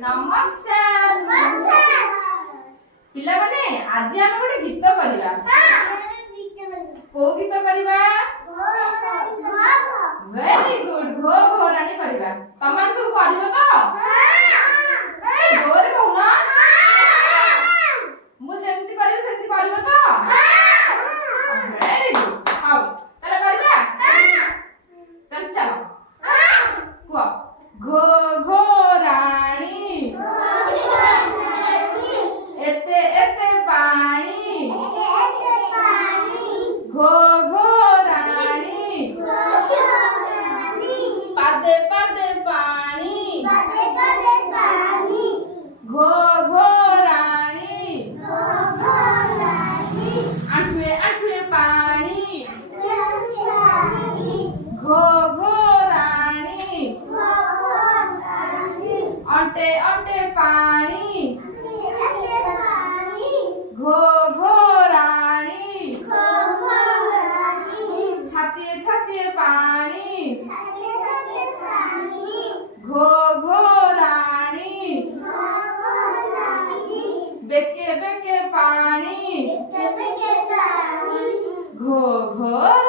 नमस्कार पिला माने आज हम गोटे गीत करिबा को गीत करिबा वेरी गुड घो घोराणी करिबा तमान सब करिबो तो जोर कहूना मु जेमति करिबो सेमति करिबो तो वेरी गुड आओ तले करिबा तले चलो को घो घोराणी एते एते पानी घो घोराणी पादे पादे पानी घो घोराणी आठवे आठवे पानी घो घोराणी अंटे अंटे पानी घो घोराणी छातिए छातिए पानी घो घोराणी बेके बेके पानी घो घोराणी।